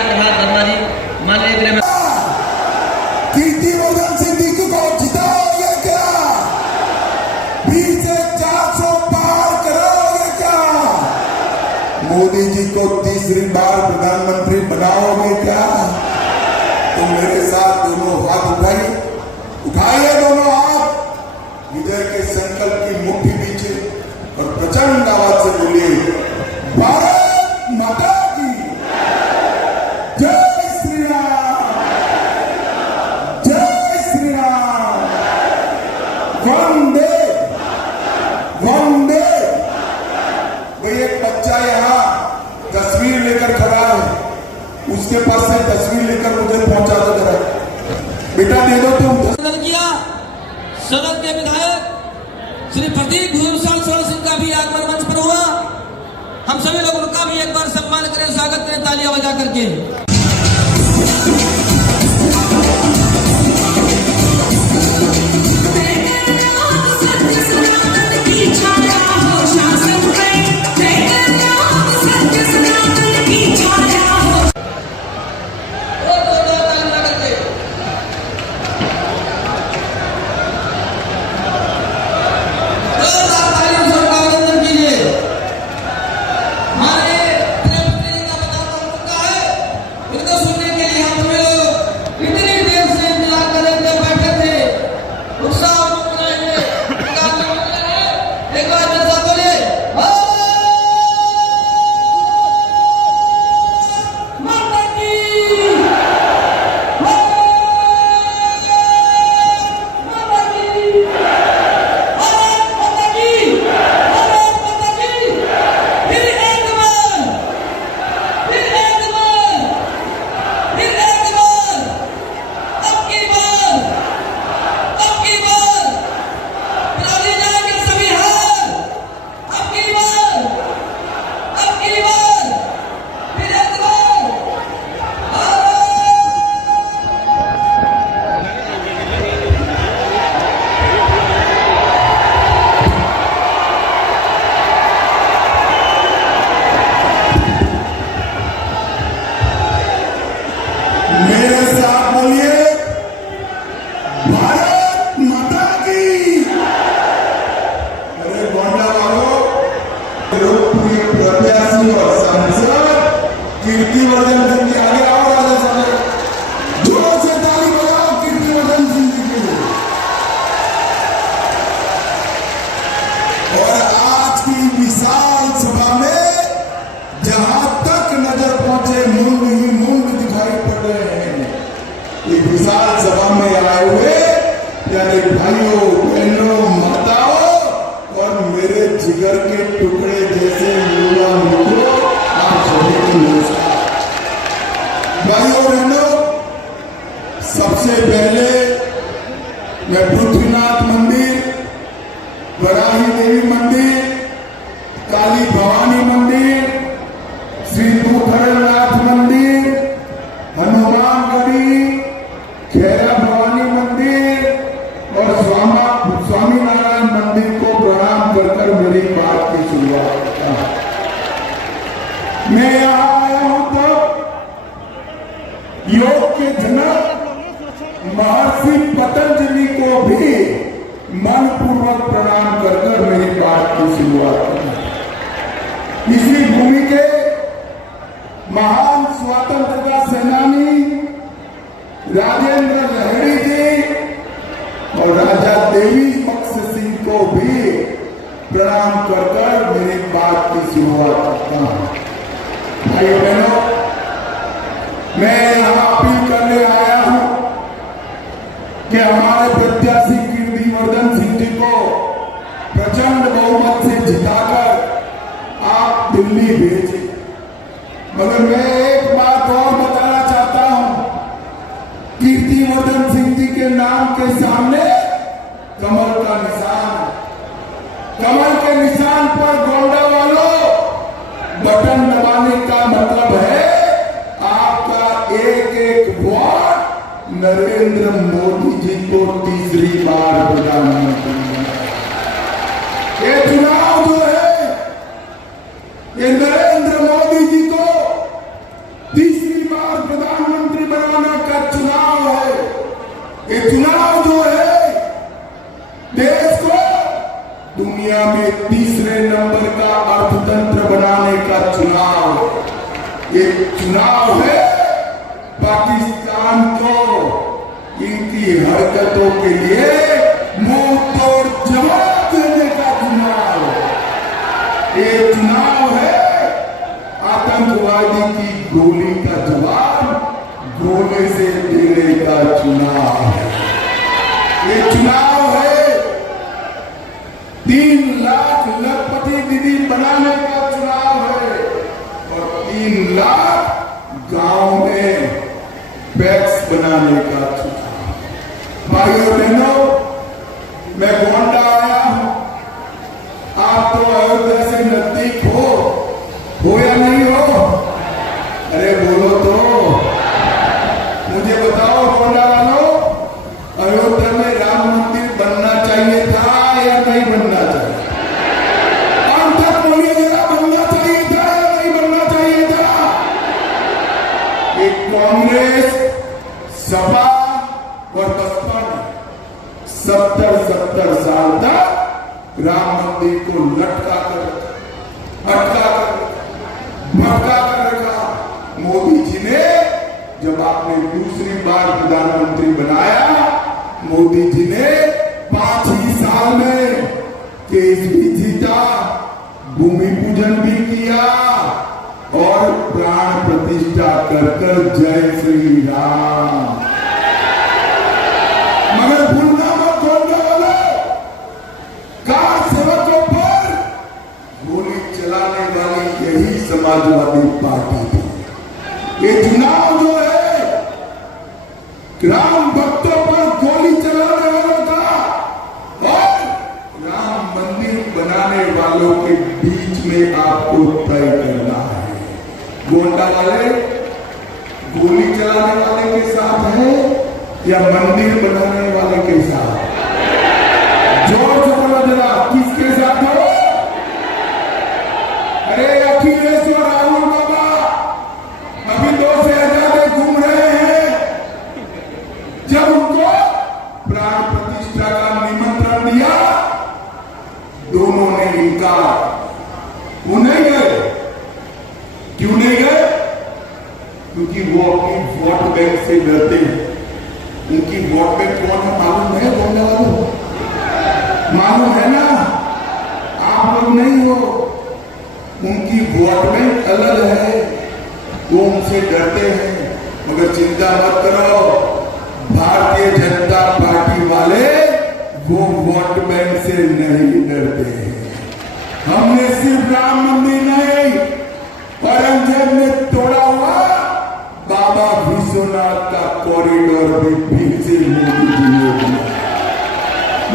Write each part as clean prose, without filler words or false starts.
प्रभात वर्मा जी, माननीय गृह कीर्तिवर्धन सिंह को जिताओगे क्या? 20 से 400 पार करोगे क्या? मोदी जी को तीसरी बार प्रधानमंत्री बनाओगे क्या? तो मेरे साथ दोनों हाथ उठाइए दोनों हाथ, विजय के संकल्प की मुट्ठी पीछे और प्रचंड आवाज से बोलिए, भारत माता की जय श्री राम, जय श्री राम, वंदे वंदे। भाई एक बच्चा यहाँ तस्वीर लेकर खड़ा है, उसके पास से तस्वीर लेकर मुझे पहुंचा दो जरा, बेटा दे दो तुम। किया सदन के विधायक श्री प्रदीप भूषण शरण सिंह का भी आगमन मंच पर हुआ। हम सभी लोग उनका भी एक बार सम्मान करें, स्वागत करें तालियां बजा करके। मेरे साथ बोलिए, भारत माता की। अरे गोंडा वालों, लोकप्रिय प्रत्याशी और सांसद कीर्तिवर्धन सिंह के आगे आओ, राजा साहब जोर से ताली बजाओ कीर्तिवर्धन सिंह जी के लिए। और आज की विशाल सभा में जहां तक नजर पहुंचे मूंग ही मूंग दिखाई पड़ रहे हैं। ये विशाल सभा में आए हुए प्यारे भाइयों बहनों माताओं और मेरे जिगर के टुकड़े जैसे युवा मित्रों, आप सभी को नमस्कार। भाइयों बहनों, सबसे पहले मैं पृथ्वीनाथ मंदिर, वराही देवी मंदिर, काली भवानी मंदिर, श्री दूधरनाथ मंदिर, हनुमानगढ़ी, खैरा भवानी मंदिर और स्वामीनारायण मंदिर को प्रणाम कर मेरी बात की शुरुआत करता हूं। मैं यहां आया हूं तो योग के जनक महर्षि पतंजलि को भी मनपूर्वक प्रणाम कर मेरी बात की शुरुआत करता। इसी भूमि के महान स्वतंत्रता सेनानी राजेंद्र लहड़ी जी और राजा देवी बख्श सिंह को भी प्रणाम कर मेरी बात की शुरुआत करता हूं। भाइयों बहनों, मैं यहां अपील करने आया हूं कि हमारे प्रत्याशी कीर्तिवर्धन सिंह जी को प्रचंड बहुमत से जिताकर आप दिल्ली भेजें। मगर मैं एक बात और बताना चाहता हूं, कीर्तिवर्धन सिंह जी के नाम के सामने कमल का निशान है। कमल के निशान पर गोंडा वालों बटन दबाने का मतलब है आपका एक एक वोट नरेंद्र मोदी जी को तीसरी बार प्रधानमंत्री बनाना। ये चुनाव जो है ये नरेंद्र मोदी जी को तीसरी बार प्रधानमंत्री बनाने का चुनाव है। ये चुनाव जो है देश को दुनिया में तीसरे नंबर का अर्थतंत्र बनाने का चुनाव। ये चुनाव है पाकिस्तान को इनकी हरकतों के लिए मुंह तोड़ जवाब देने का चुनाव। ये चुनाव है आतंकवादी की गोली का जवाब गोले से देने का चुनाव है। ये चुनाव है 3 लाख लखपति दीदी बनाने का चुनाव है और 3 लाख गांव में पैक्स बनाने का चुनाव। भाइयों बहनों, मैं गोंडा आया हूं। आप तो अयोध्या से नजदीक हो या नहीं हो? अरे बोलो तो, मुझे बताओ गोंडा वालों, अयोध्या में राम मंदिर बनना चाहिए था या नहीं बनना चाहिए? अंत बोलिए जरा, बनना चाहिए था या नहीं बनना चाहिए था? एक कांग्रेस, सपा और बसपा ने 70 साल तक राम मंदिर को लटका कर रखा, अटका कर रखा, भटका कर रखा। मोदी जी ने जब आपने दूसरी बार प्रधानमंत्री बनाया, मोदी जी ने 5 ही साल में केस भी जीता, भूमि पूजन भी किया और प्राण प्रतिष्ठा कर जय श्री राम। मगर भूलना मत गोंडा वालों, कार सेवकों पर गोली चलाने वाली यही समाजवादी पार्टी थी। ये चुनाव जो है राम भक्तों पर गोली चलाने वालों का और राम मंदिर बनाने वालों के बीच में आपको तय करना है। गोंडा वाले गोली चलाने वाले के साथ है या मंदिर बनाने वाले के साथ? जोर से बोलो जरा, किसके साथ हो? अरे अखिलेश और राहुल बाबा अभी 2 से ज्यादा घूम रहे हैं। जब उनको प्राण प्रतिष्ठा का निमंत्रण दिया, दोनों ने इनकार। वो नहीं गए। क्यों नहीं गए? क्योंकि वो अपनी वोट बैंक से डरते हैं। उनकी वोट बैंक कौन है मालूम है गोंडा वालों? मालूम है ना? आप लोग नहीं हो। उनकी वोट बैंक अलग है, वो उनसे डरते हैं। मगर चिंता मत करो, भारतीय जनता पार्टी वाले वो वोट बैंक से नहीं डरते हैं। हमने सिर्फ राम मंदिर नहीं, औरंगजेब ने तोड़ा हुआ बाबा विश्वनाथ का कॉरिडोर भी फिर से मोदी जी ने बनाया,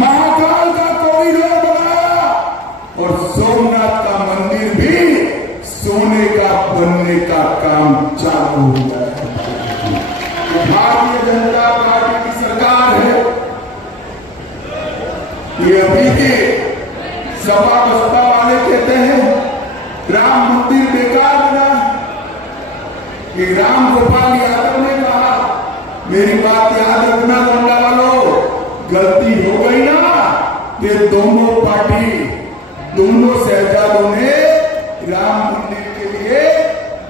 महाकाल का कॉरिडोर बनाया और सोमनाथ का मंदिर भी सोने का बनने का काम चालू हो गया है। भारतीय जनता पार्टी की सरकार है। ये अभी के सपा बसपा वाले कहते हैं राम मंदिर बेकार बना। ये राम गोपाल यादव ने कहा, मेरी बात याद रखना गोंडा वालों, गलती हो गई ना कि दोनों पार्टी, दोनों शहजादों ने राम मंदिर के लिए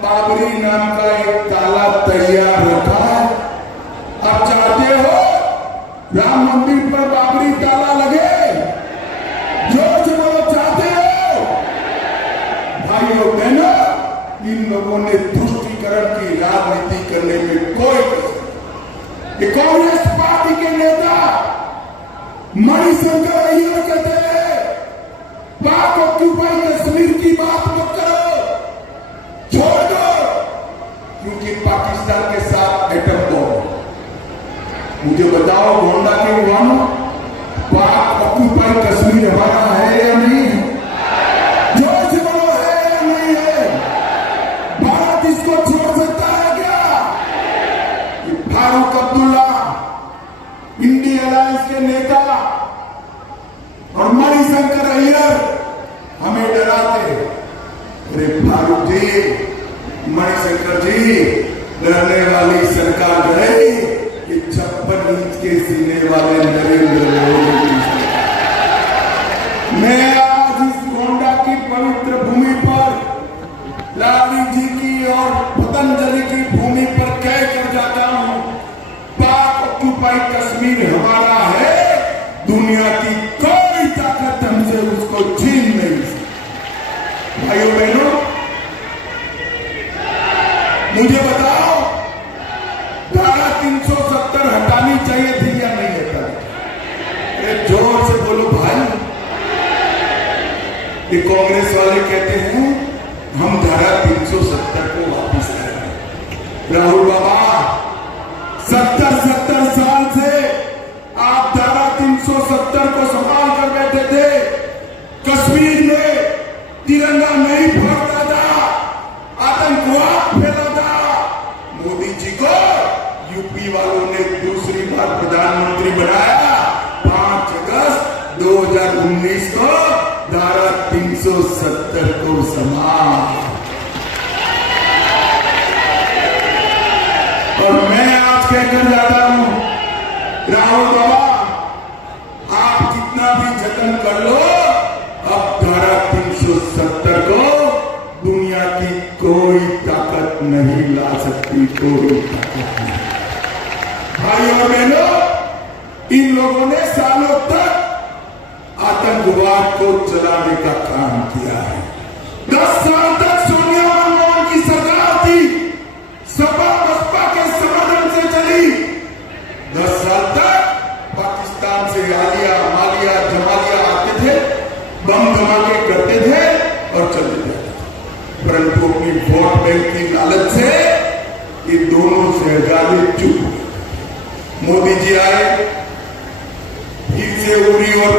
बाबरी नाम का एक ताला तैयार रखा है। आप चाहते हो राम मंदिर पर बाबरी ताला लगे? जोर से बोलो, चाहते हो? भाइयों बहनों, इन लोगों ने तुष्टीकरण की राजनीति करने में कोई कसर। ये कांग्रेस पार्टी के नेता मणिशंकर अय्यर कहते हैं पाक ऑक्यूपाई कश्मीर की बात मत करो, छोड़ दो, क्योंकि पाकिस्तान के साथ एटम बम। मुझे बताओ गोंडा के युवाओं, पाक ऑक्यूपाई कश्मीर हमारा है या नहीं है? जोर से बोलो, है या नहीं है? भारत इसको छोड़ सकता है क्या? फारूक अब्दुल्ला, इंडिया अलायंस के नेता और मणिशंकर अय्यर हमें डराते हैं। अरे फारूक जी, मणिशंकर जी, डरने करने वाली सरकार रही कि 56 इंच के सीने वाले नरेंद्र मोदी की सरकार। मैं आज इस गोंडा की पवित्र भूमि पर लाली जी की और पतंजलि की भूमि पर कह कर जाता हूं, पाक ऑक्यूपाई कश्मीर हमारा है, दुनिया की कोई ताकत हमसे उसको छीन नहीं सकती। भाइयों बहनों, मुझे बताओ, धारा 370 हटानी चाहिए थी या नहीं हटानी? अरे जोर से बोलो भाई। ये कांग्रेस वाले कहते हैं हम धारा 370 को वापस लाएंगे। राहुल बाबा, 70 साल से आप धारा 370 को संभाल कर बैठे थे। कश्मीर में तिरंगा नहीं फहरता था, आतंकवाद फैला था। मोदी जी को यूपी वालों ने दूसरी बार प्रधानमंत्री बनाया। 5 अगस्त 2019 को धारा 370 को समाप्त। और मैं आज कहकर जाता हूं, राहुल बाबा, आप जितना भी जतन कर लो, अब धारा 370 को दुनिया की कोई ताकत नहीं ला सकती, कोई ताकत नहीं। भाई और बहनों, इन लोगों ने सालों तक आतंकवाद को चलाने का काम किया है। 10 साल तक सोनिया मनमोहन की सरकार थी, सपा बसपा के समर्थन से चली। 10 साल तक पाकिस्तान से आलिया मालिया जमालिया आते थे, बम धमाके करते थे और चले जाते थे। परंतु अपनी वोट बैंक की लालच से ये दोनों शहजादे चुप। मोदी जी आए, फिर से उरी और